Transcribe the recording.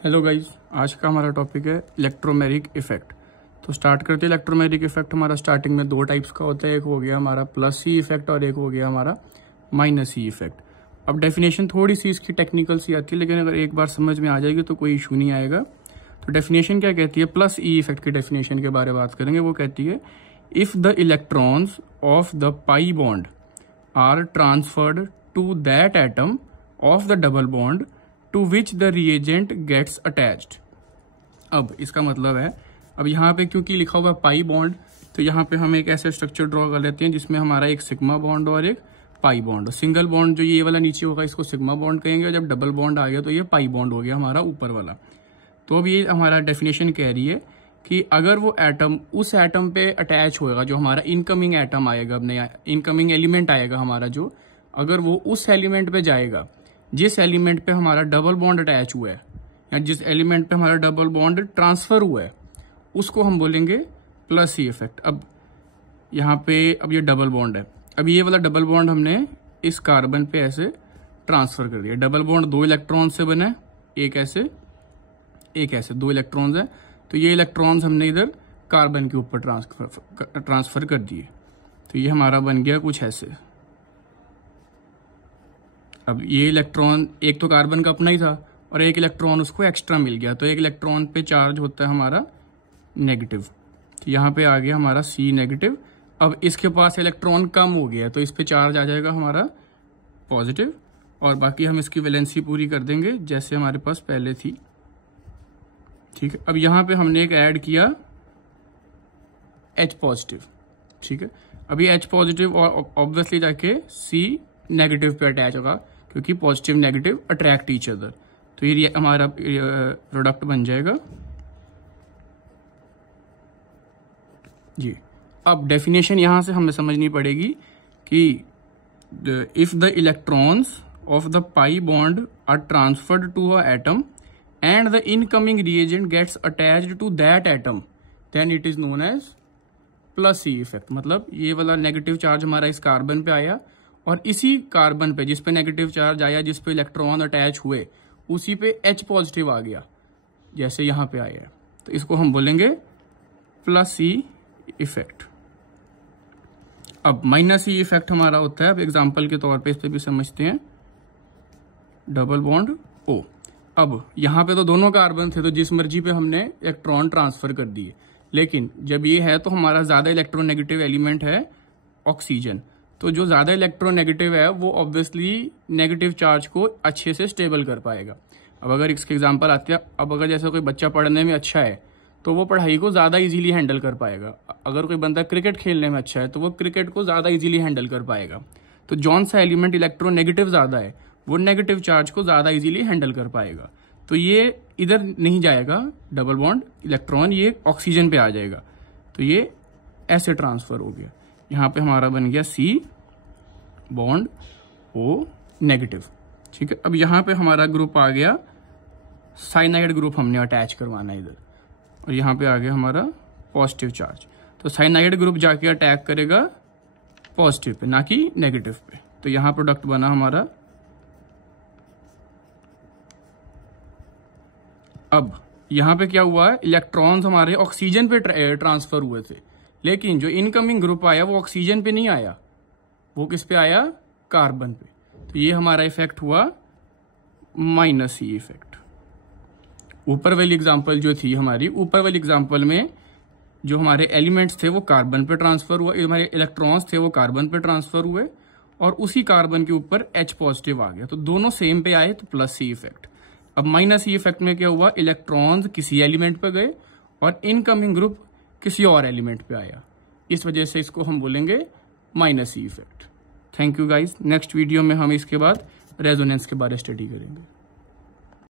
Hello guys, आज का हमारा टॉपिक है इलेक्ट्रोमैग्नेटिक इफेक्ट। तो स्टार्ट करते हैं। इलेक्ट्रोमैग्नेटिक इफेक्ट हमारा स्टार्टिंग में दो टाइप्स का होता है, एक हो गया हमारा प्लस सी इफेक्ट और एक हो गया हमारा माइनस सी इफेक्ट। अब डेफिनेशन थोड़ी सी इसकी टेक्निकल सी आती है, लेकिन अगर एक बार समझ में आ जाएगी तो कोई इशू नहीं आएगा। तो डेफिनेशन क्या कहती है, प्लस ई इफेक्ट की डेफिनेशन के बारे में बात करेंगे। वो कहती है if the electrons of the pi bond are transferred to that atom of the double bond to which the reagent gets attached. अब इसका मतलब है, अब यहाँ पे क्योंकि लिखा हुआ है पाई बॉन्ड, तो यहाँ पे हम एक ऐसे स्ट्रक्चर ड्रॉ कर लेते हैं जिसमें हमारा एक सिग्मा बॉन्ड और एक पाई बॉन्ड। सिंगल बॉन्ड जो ये वाला नीचे होगा इसको सिग्मा बॉन्ड कहेंगे, और जब डबल बॉन्ड आ गया तो ये पाई बॉन्ड हो गया हमारा ऊपर वाला। तो अब ये हमारा डेफिनेशन कह रही है कि अगर वो एटम उस एटम पे अटैच होगा, जो हमारा इनकमिंग एटम आएगा, अब नया इनकमिंग एलिमेंट आएगा हमारा, जो अगर वो उस एलिमेंट पे जाएगा जिस एलिमेंट पे हमारा डबल बॉन्ड अटैच हुआ है या जिस एलिमेंट पे हमारा डबल बॉन्ड ट्रांसफर हुआ है, उसको हम बोलेंगे प्लस सी इफेक्ट। अब यहाँ पे अब ये डबल बॉन्ड है, अब ये वाला डबल बॉन्ड हमने इस कार्बन पे ऐसे ट्रांसफर कर दिया। डबल बॉन्ड दो इलेक्ट्रॉन से बना है, एक ऐसे दो इलेक्ट्रॉन्स है, तो ये इलेक्ट्रॉन्स हमने इधर कार्बन के ऊपर ट्रांसफर कर दिए। तो ये हमारा बन गया कुछ ऐसे। अब ये इलेक्ट्रॉन एक तो कार्बन का अपना ही था और एक इलेक्ट्रॉन उसको एक्स्ट्रा मिल गया, तो एक इलेक्ट्रॉन पे चार्ज होता है हमारा नेगेटिव। तो यहाँ पे आ गया हमारा सी नेगेटिव। अब इसके पास इलेक्ट्रॉन कम हो गया तो इस पे चार्ज आ जाएगा हमारा पॉजिटिव, और बाकी हम इसकी वैलेंसी पूरी कर देंगे जैसे हमारे पास पहले थी। ठीक है, अब यहाँ पे हमने एक ऐड किया H पॉजिटिव। ठीक है, अब ये H पॉजिटिव और ऑब्वियसली जाके C नेगेटिव पे अटैच होगा, क्योंकि positive negative attract each other. तो ये हमारा प्रोडक्ट बन जाएगा जी। अब डेफिनेशन यहां से हमें समझनी पड़ेगी कि if the electrons of the pi bond are transferred to a atom and the incoming reagent gets attached to that atom, then it is known as plus C effect. मतलब ये वाला नेगेटिव चार्ज हमारा इस carbon पे आया और इसी carbon पे जिस पे नेगेटिव चार्ज आया, जिस पे इलेक्ट्रॉन अटैच हुए, उसी पे H पॉजिटिव आ गया जैसे यहां पे आया है, तो इसको हम बोलेंगे प्लस सी इफेक्ट। अब माइनस सी इफेक्ट हमारा होता है, अब एग्जांपल के तौर पे इस पे भी समझते हैं। डबल बॉन्ड O, अब यहां पे तो दोनों कार्बन थे, तो जिस मर्जी पे हमने इलेक्ट्रॉन ट्रांसफर कर दिए, लेकिन जब ये है तो हमारा ज्यादा इलेक्ट्रोनेगेटिव एलिमेंट है ऑक्सीजन। तो जो ज्यादा इलेक्ट्रोनेगेटिव है वो ऑब्वियसली नेगेटिव चार्ज को अच्छे से स्टेबल कर पाएगा। अब अगर इसके एग्जांपल आते हैं, अब अगर जैसे कोई बच्चा पढ़ने में अच्छा है तो वो पढ़ाई को ज्यादा इजीली हैंडल कर पाएगा। अगर कोई बंदा क्रिकेट खेलने में अच्छा है तो वो क्रिकेट को ज्यादा इजीली हैंडल कर पाएगा। तो जौन सा एलिमेंट इलेक्ट्रोनेगेटिव ज्यादा है वो नेगेटिव चार्ज को ज्यादा इजीली हैंडल कर पाएगा। तो ये इधर नहीं जाएगा डबल बॉन्ड इलेक्ट्रॉन, ये ऑक्सीजन पे आ जाएगा, तो ये ऐसे ट्रांसफर हो गया। यहाँ पे हमारा बन गया C बॉन्ड O नेगेटिव। ठीक है, अब यहाँ पे हमारा ग्रुप आ गया साइनाइड ग्रुप, हमने अटैच करवाना इधर, और यहाँ पे आ गया हमारा पॉजिटिव चार्ज। तो साइनाइड ग्रुप जाके अटैक करेगा पॉजिटिव पे, ना कि नेगेटिव पे। तो यहाँ प्रोडक्ट बना हमारा। अब यहाँ पे क्या हुआ है, इलेक्ट्रॉन्स हमारे ऑक्सीजन पे ट्रांसफर हुए थे, लेकिन जो इनकमिंग ग्रुप आया वो ऑक्सीजन पे नहीं आया, वो किस पे आया, कार्बन पे। तो ये हमारा इफेक्ट हुआ माइनस सी इफेक्ट। ऊपर वाली एग्जांपल जो थी हमारी, ऊपर वाली एग्जांपल में जो हमारे एलिमेंट्स थे वो कार्बन पे ट्रांसफर हुआ, हमारे इलेक्ट्रॉन्स थे वो कार्बन पे ट्रांसफर हुए, और उसी कार्बन के ऊपर H पॉजिटिव आ गया, तो दोनों सेम पे आए, तो प्लस सी इफेक्ट। अब माइनस सी इफेक्ट में क्या हुआ, इलेक्ट्रॉन्स किसी एलिमेंट पे गए और इनकमिंग ग्रुप किसी और एलिमेंट पे आया, इस वजह से इसको हम बोलेंगे minus C effect. Thank you guys. Next video में हम इसके बाद रेजोनेंस के बारे में स्टडी करेंगे।